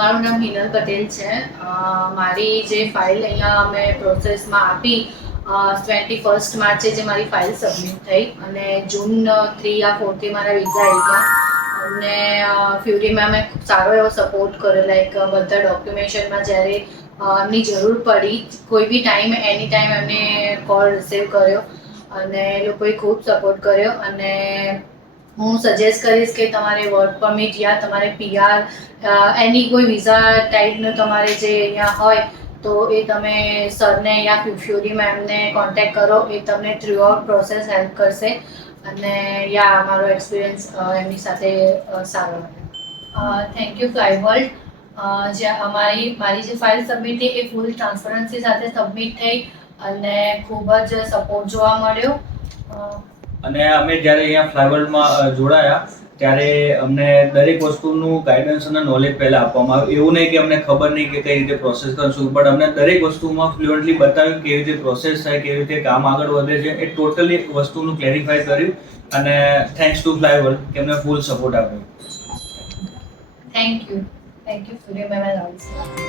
મારું નામ હિનલ પટેલ છે. મારી જે ફાઇલ અહીંયા અમે પ્રોસેસમાં આપી 21 માર્ચે જે મારી ફાઇલ સબમિટ થઈ અને જૂન 3 યા 4થી મારા વિઝા આવી ગયા અને ફ્યુરી મેમે ખૂબ સારો એવો સપોર્ટ કર્યો. લાઈક બધા ડોક્યુમેન્ટમાં જ્યારે એમની જરૂર પડી કોઈ બી ટાઈમ એની ટાઈમ એમને કોલ રિસીવ કર્યો અને એ લોકોએ ખૂબ સપોર્ટ કર્યો. અને હું સજેસ્ટ કરીશ કે તમારે વર્ક પરમિટ યા તમારે PR એની કોઈ વિઝા ટાઈપનું તમારે જે અહીંયા હોય તો એ તમે સરને યા ફ્યુરી મેમને કોન્ટેક્ટ કરો. એ તમને થ્રુ આઉટ પ્રોસેસ હેલ્પ કરશે અને યા મારો એક્સપિરિયન્સ એમની સાથે સારો રહ્યો. Thank you Flyworld. જ્યાં મારી જે ફાઇલ સબમિટ થઈ એ ફૂલ ટ્રાન્સપરન્સી સાથે સબમિટ થઈ અને ખૂબ જ સપોર્ટ જોવા મળ્યો. અને અમે જ્યારે અહીંયા ફ્લાયવર્લ્ડમાં જોડાયા ત્યારે અમને દરેક વસ્તુનું ગાઈડન્સ અને નોલેજ પહેલાં આપવામાં આવ્યું. એવું નહીં કે અમને ખબર નહીં કે કઈ રીતે પ્રોસેસ કરશું, બટ અમને દરેક વસ્તુમાં ફ્લુઅન્ટલી બતાવ્યું કેવી રીતે પ્રોસેસ થાય, કેવી રીતે કામ આગળ વધે છે. એ ટોટલી વસ્તુનું ક્લેરિફાય કર્યું અને થેન્ક્સ ટુ ફ્લાયવર્લ્ડ કે અમને ફૂલ સપોર્ટ આપ્યો. Thank you furry ma'am and all.